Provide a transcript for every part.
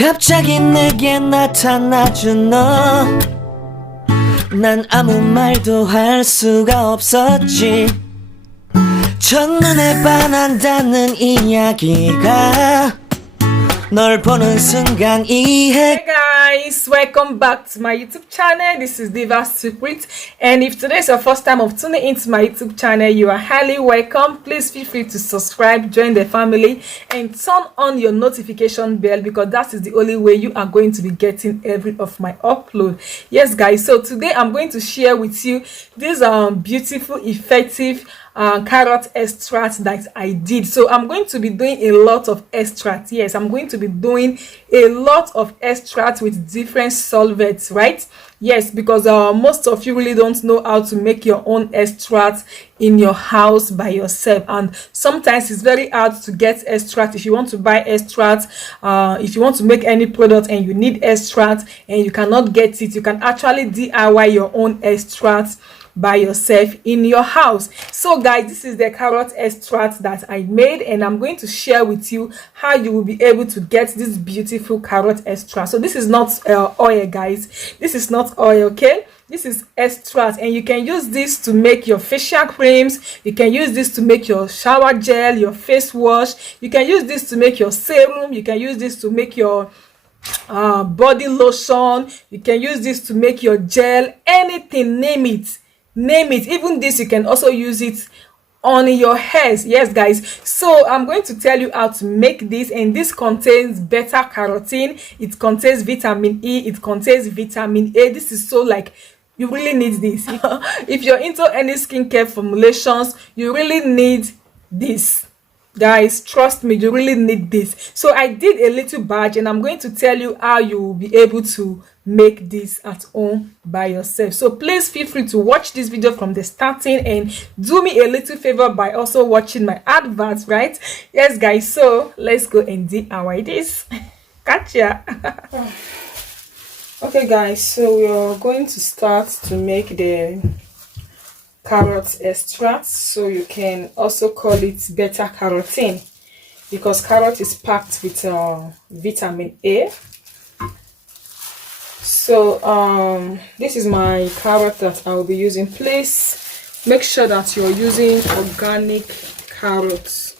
갑자기 내게 나타나준 너, 난 아무 말도 할 수가 없었지. 첫눈에 반한다는 이야기가 널 보는 순간 이해. Hey guys, welcome back to my YouTube channel. This is Diva's Secret, and if today is your first time of tuning into my YouTube channel, you are highly welcome. Please feel free to subscribe, join the family, and turn on your notification bell, because that is the only way you are going to be getting every of my upload. Yes guys, so today I'm going to share with you this beautiful, effective carrot extract that I did. So I'm going to be doing a lot of extract. Yes, I'm going to be doing a lot of extract with different solvents, right? Yes, because most of you really don't know how to make your own extract in your house by yourself, and sometimes it's very hard to get extract. If you want to buy extract, if you want to make any product and you need extract and you cannot get it, you can actually DIY your own extract by yourself in your house. So guys, this is the carrot extract that I made, and I'm going to share with you how you will be able to get this beautiful carrot extract. So this is not oil guys, this is not oil, okay? This is extract, and you can use this to make your facial creams, you can use this to make your shower gel, your face wash, you can use this to make your serum, you can use this to make your body lotion, you can use this to make your gel, anything, name it. Even this, you can also use it on your hairs. Yes guys, so I'm going to tell you how to make this, and this contains beta carotene, it contains vitamin E, it contains vitamin A. This is so, like, you really need this. If you're into any skincare formulations, you really need this guys, trust me, you really need this. So I did a little batch, and I'm going to tell you how you will be able to make this at home by yourself. So please feel free to watch this video from the starting, and do me a little favor by also watching my adverts, right? Yes guys, so let's go and DIY this. Gotcha. Okay guys, so we are going to start to make the carrot extract. So you can also call it beta carotene, because carrot is packed with vitamin A. So this is my carrot that I will be using. Please make sure that you're using organic carrots.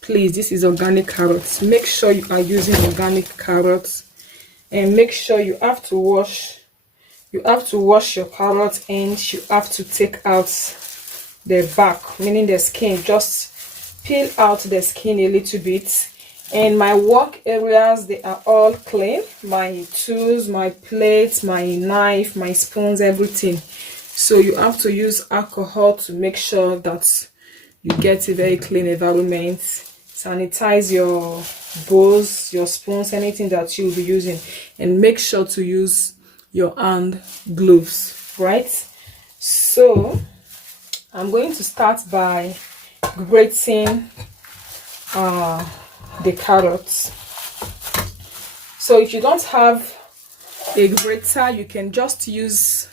Please, this is organic carrots. Make sure you are using organic carrots, and make sure you have to wash your carrot, and you have to take out the back, meaning the skin. Just peel out the skin a little bit. And my work areas, they are all clean. My tools, my plates, my knife, my spoons, everything. So you have to use alcohol to make sure that you get a very clean environment. Sanitize your bowls, your spoons, anything that you'll be using, and make sure to use your hand gloves, right? So I'm going to start by grating the carrots. So if you don't have a grater, you can just use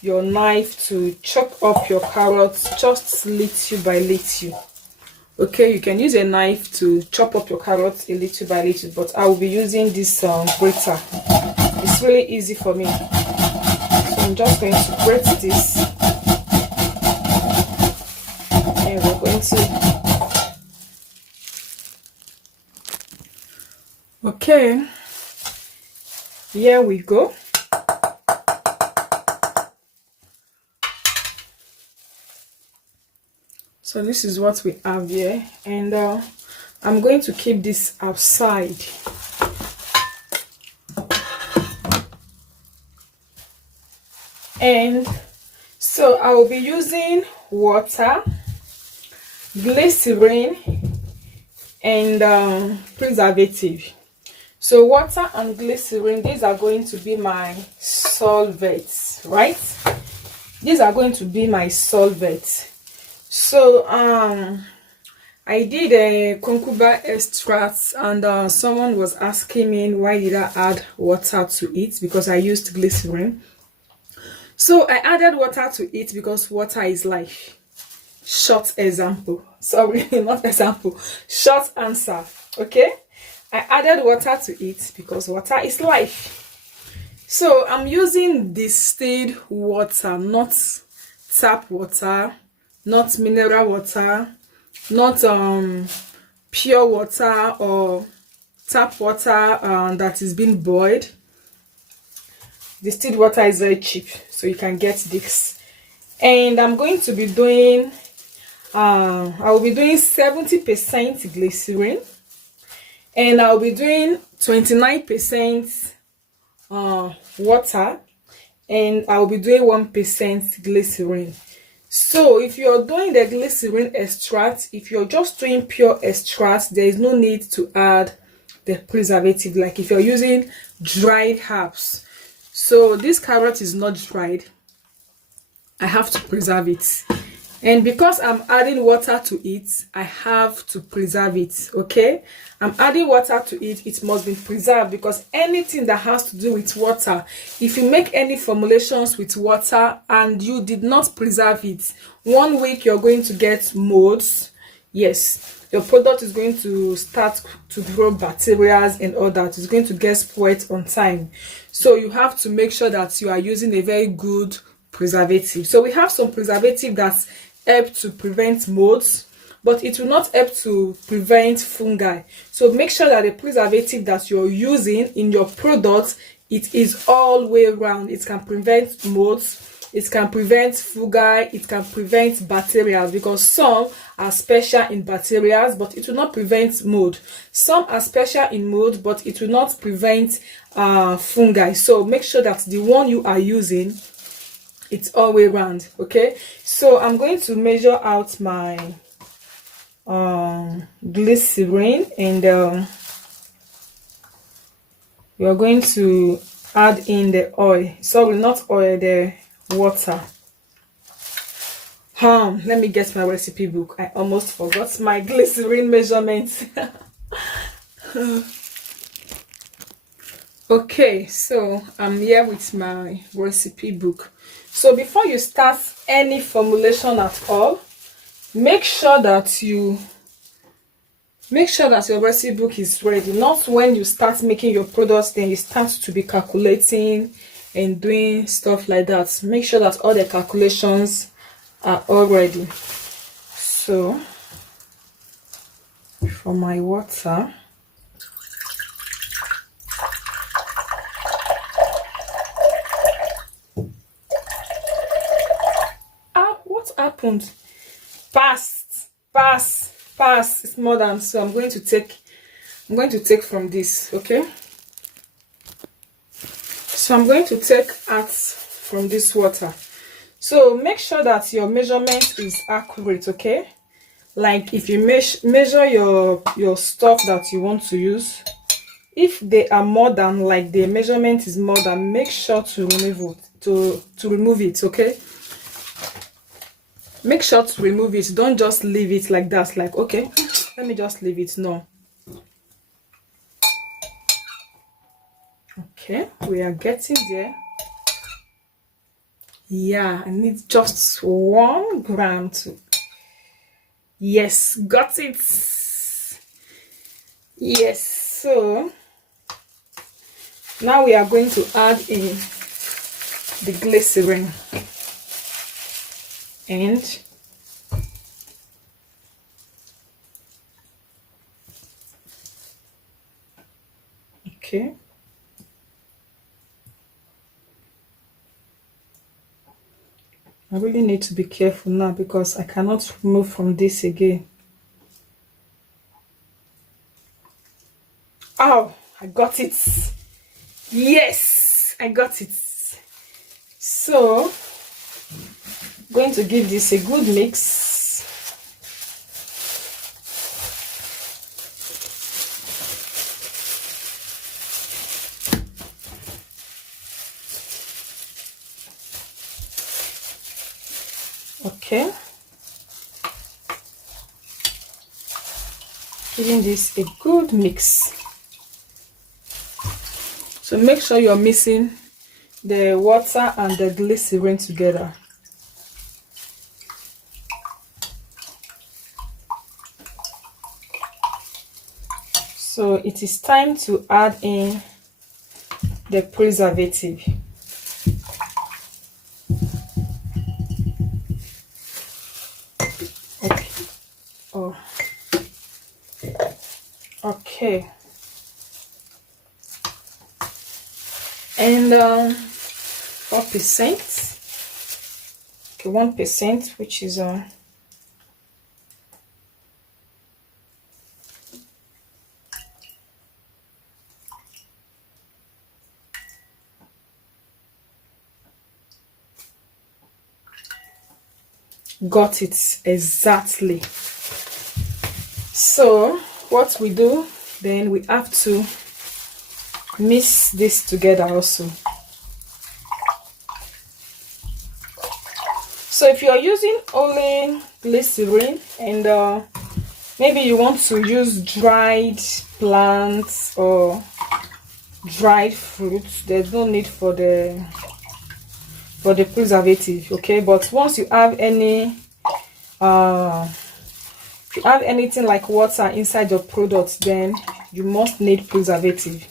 your knife to chop up your carrots, just little by little. Okay, you can use a knife to chop up your carrots a little by little, but I will be using this grater. It's really easy for me. So I'm just going to grate this, and we're going to. Okay, here we go. So this is what we have here, and I'm going to keep this outside. And so I will be using water, glycerin, and preservative. So water and glycerin, these are going to be my solvents, right? These are going to be my solvents. So I did a cucumber extract, and someone was asking me why did I add water to it, because I used glycerin. So I added water to it because water is life. Short example, sorry, not example, short answer. Okay, I added water to it because water is life. So I'm using distilled water, not tap water, not mineral water, not pure water or tap water that is being boiled. Distilled water is very cheap, so you can get this. And I'm going to be doing I will be doing 70% glycerin, and I'll be doing 29% water, and I'll be doing 1% glycerin. So if you're doing the glycerin extract, if you're just doing pure extract, there is no need to add the preservative, like if you're using dried herbs. So this carrot is not dried, I have to preserve it, and because I'm adding water to it, I have to preserve it. Okay, I'm adding water to it, it must be preserved, because anything that has to do with water, if you make any formulations with water and you did not preserve it, 1 week you're going to get molds. Yes, your product is going to start to grow bacteria and all that. It's going to get spoiled on time. So you have to make sure that you are using a very good preservative. So we have some preservative that help to prevent molds, but it will not help to prevent fungi. So make sure that the preservative that you're using in your product, it is all way round. It can prevent molds, it can prevent fungi, it can prevent bacteria, because some are special in bacteria, but it will not prevent mold. Some are special in mold, but it will not prevent fungi. So make sure that the one you are using, it's all way round. Okay, so I'm going to measure out my glycerin, and we are going to add in the oil. Sorry, not oil, the water. Let me get my recipe book. I almost forgot my glycerin measurements. Okay, so I'm here with my recipe book. So before you start any formulation at all, make sure that your recipe book is ready. Not when you start making your products, then you start to be calculating and doing stuff like that. Make sure that all the calculations are all ready. So for my water, what happened? Pass. It's more than, so I'm going to take from this. Okay, so I'm going to take out from this water. So make sure that your measurement is accurate. Okay, like if you measure your stuff that you want to use, if they are more than, like the measurement is more than, make sure to remove it, to remove it. Okay, make sure to remove it. Don't just leave it like that, like, okay, let me just leave it. No. Okay, we are getting there. Yeah, I need just 1 gram to, yes, got it. Yes, so now we are going to add in the glycerin, and okay, I really need to be careful now because I cannot remove from this again. Oh, I got it. Yes, I got it. So I'm going to give this a good mix. Okay, giving this a good mix. So make sure you're mixing the water and the glycerin together. So it is time to add in the preservative. Okay. Oh. Okay. And 4%. Okay, 1%, which is got it exactly. So what we do then, we have to mix this together also. So if you are using only glycerin and maybe you want to use dried plants or dried fruits, there's no need for the preservative, okay? But once you have any if you have anything like water inside your product, then you must need preservative.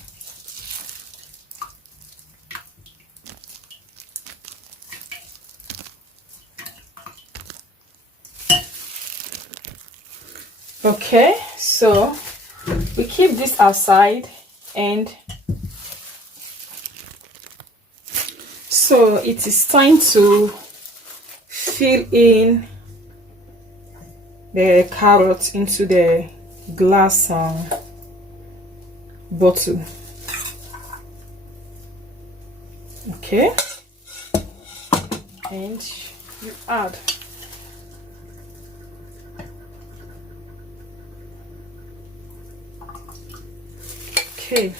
Okay, so we keep this outside, and so it is time to fill in the carrot into the glass bottle. Okay, and you add okay.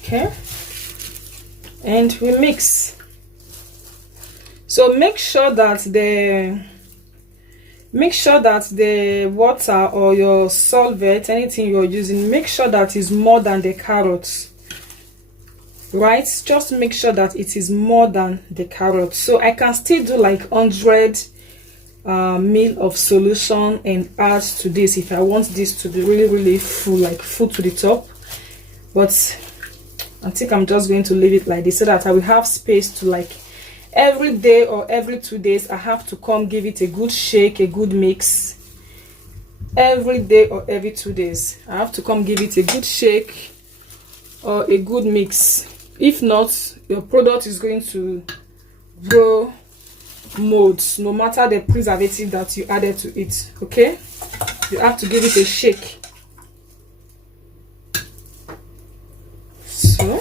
Okay, and we mix. So make sure that the water or your solvent, anything you're using, make sure that is more than the carrots, right? Just make sure that it is more than the carrots. So I can still do like 100 ml of solution and add to this if I want this to be really full, like full to the top. But I think I'm just going to leave it like this so that I will have space to, like, every day or every 2 days I have to come give it a good shake, a good mix. Every day or every 2 days I have to come give it a good shake or a good mix. If not, your product is going to grow molds no matter the preservative that you added to it. Okay, you have to give it a shake. So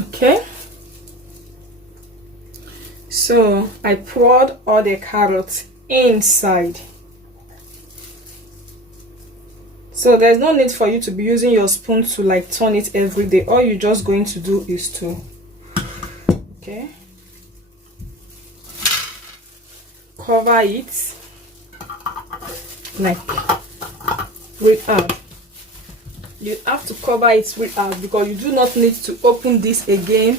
okay, so I poured all the carrots inside. So there's no need for you to be using your spoon to like turn it every day. All you're just going to do is to, okay, cover it like with hard. You have to cover it with hard because you do not need to open this again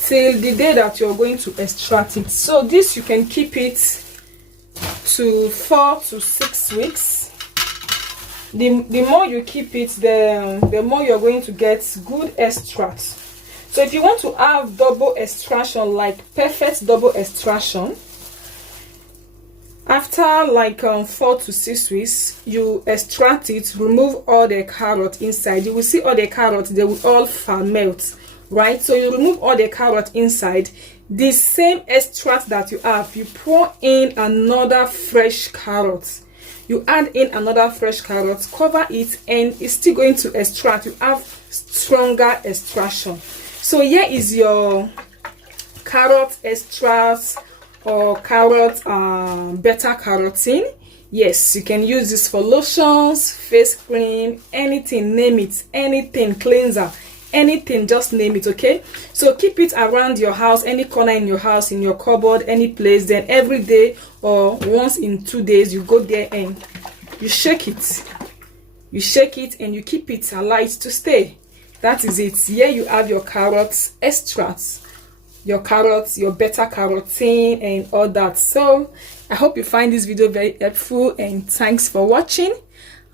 till the day that you're going to extract it. So this you can keep it to 4 to 6 weeks. The more you keep it, the more you're going to get good extract. So if you want to have double extraction, like perfect double extraction, after like 4 to 6 weeks, you extract it, remove all the carrot inside. You will see all the carrots, they will all ferment, right? So you remove all the carrot inside. The same extract that you have, you pour in another fresh carrot. You add in another fresh carrot, cover it, and it's still going to extract. You have stronger extraction. So here is your carrot extract or carrot beta carotene. Yes, you can use this for lotions, face cream, anything, name it, anything, cleanser, anything, just name it. Okay, so keep it around your house, any corner in your house, in your cupboard, any place. Then every day or once in 2 days you go there and you shake it, and you keep it alight to stay. That is it. Here you have your carrots extracts, your carrots, your beta carotene and all that. So I hope you find this video very helpful, and thanks for watching.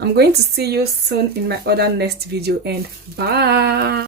I'm going to see you soon in my other next video, and bye.